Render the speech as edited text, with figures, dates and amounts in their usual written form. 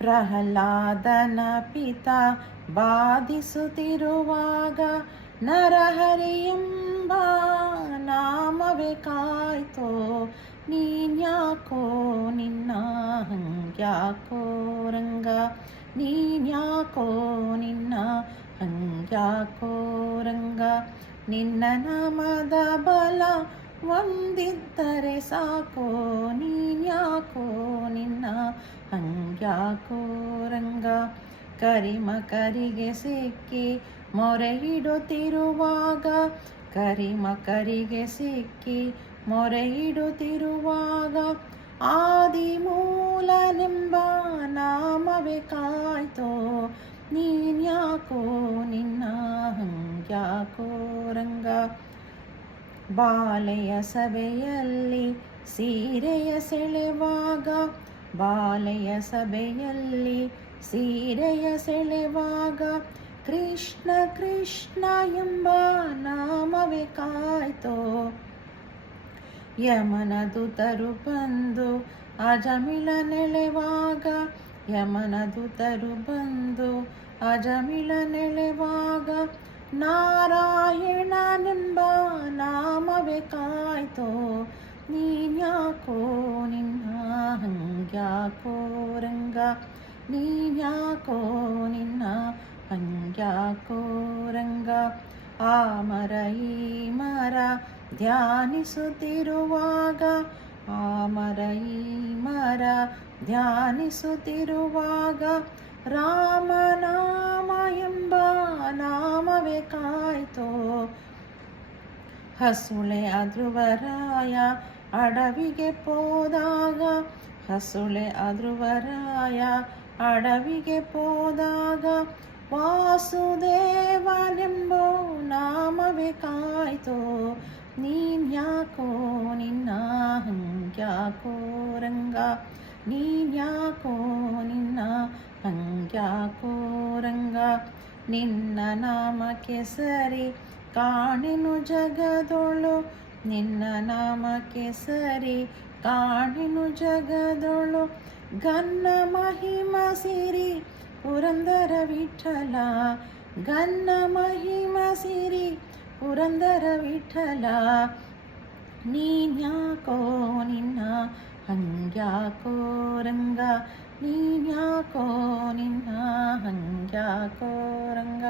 ಪ್ರಹ್ಲಾದನ ಪಿತ ಬಾಧಿಸುತ್ತಿರುವಾಗ ನರಹರಿಯೆಂಬ ನಾಮವೇ ಕಾಯ್ತೋ. ನೀನ್ಯಾಕೋ ನಿನ್ನ ಹಂಗ್ಯಾಕೋ ರಂಗ, ನೀನ್ಯಾಕೋ ನಿನ್ನ ಹಂಗ್ಯಾಕೋ ರಂಗ. ನಿನ್ನ ನಾಮದ ಬಲ ಒಂದಿದ್ದರೆ ಸಾಕೋ, ನೀನ್ಯಾಕೋ ನಿನ್ನ ಹಂಗ್ಯಾಕೋ ರಂಗ. ಕರಿಮಕರಿಗೆ ಸಿಕ್ಕಿ ಮೊರೆ ಇಡುತ್ತಿರುವಾಗ, ಕರಿಮಕರಿಗೆ ಸಿಕ್ಕಿ ಮೊರೆ ಇಡುತ್ತಿರುವಾಗ ಆದಿಮೂಲನೆಂಬ ನಾಮವೇ ಕಾಯ್ತೋ. ನೀನ್ಯಾಕೋ ನಿನ್ನ ಹಂಗ್ಯಾಕೋ ರಂಗ. ಬಾಲೆಯ ಸಭೆಯಲ್ಲಿ ಸೀರೆಯ ಸೆಳೆವಾಗ, ಬಾಲೆಯ ಸಭೆಯಲ್ಲಿ ಸೀರೆಯ ಸೆಳೆವಾಗ ಕೃಷ್ಣ ಕೃಷ್ಣ ಎಂಬ ನಾಮವೇ ಕಾಯ್ತೋ. ಯಮನ ದೂತರು ಬಂದು ಅಜಮಿಳ ನೆಳೆವಾಗ, ಯಮನ ದೂತರು ಬಂದು ಅಜಮಿಳ ನೆಳೆವಾಗ ನಾರಾಯಣನೆಂಬ ನಾಮವೇ ಕಾಯ್ತೋ. ನೀನ್ಯಾಕೋ ನಿನ್ನ ಹಂಗ್ಯಾಕೋ ರಂಗ, ನೀನ್ಯಾಕೋ ನಿನ್ನ ಹಂಗ್ಯಾಕೋ ರಂಗ. ಆ ಮರ ಈ ಮರ ಧ್ಯಾನಿಸುತ್ತಿರುವಾಗ, ಆ ಮರ ಈ ಮರ ಧ್ಯಾನಿಸುತ್ತಿರುವಾಗ ರಾಮನಾಮ ಎಂಬ ನಾಮವೇ ಕಾಯ್ತೋ. ಹಸುಳೆ ಧ್ರುವರಾಯ ಅಡವಿಗೆ ಹೋದಾಗ, ಹಸುಳೆ ಧ್ರುವರಾಯ ಅಡವಿಗೆ ಹೋದಾಗ ವಾಸುದೇವನೆಂಬ ನಾಮವೇ ಕಾಯ್ತೋ. ನೀನ್ಯಾಕೋ ನಿನ್ನ ಹಂಗ್ಯಾಕೋ ರಂಗ, ನೀನ್ಯಾಕೋ ನಿನ್ನ ಹಂಗ್ಯಾಕೋ ರಂಗ. ನಿನ್ನ ನಾಮಕ್ಕೆ ಸರಿ ಕಾಣೆನು ಜಗದೊಳು, ನಿನ್ನ ನಾಮಕ್ಕೆ ಸರಿ ಕಾಣೆನು ಜಗದೊಳು. ಗನ್ನ ಮಹಿಮ ಸಿರಿ ಪುರಂದರ ವಿಠಲ, ಗನ್ನ ಮಹಿಮ ಸಿರಿ ಪುರಂದರ ವಿಠಲ. ನೀನ್ಯಾಕೋ ನಿನ್ನ ಹಂಗ್ಯಾಕೋ ರಂಗ, ನೀನ್ಯಾಕೋ ನಿನ್ನ ಹಂಗ್ಯಾಕೋ ರಂಗ.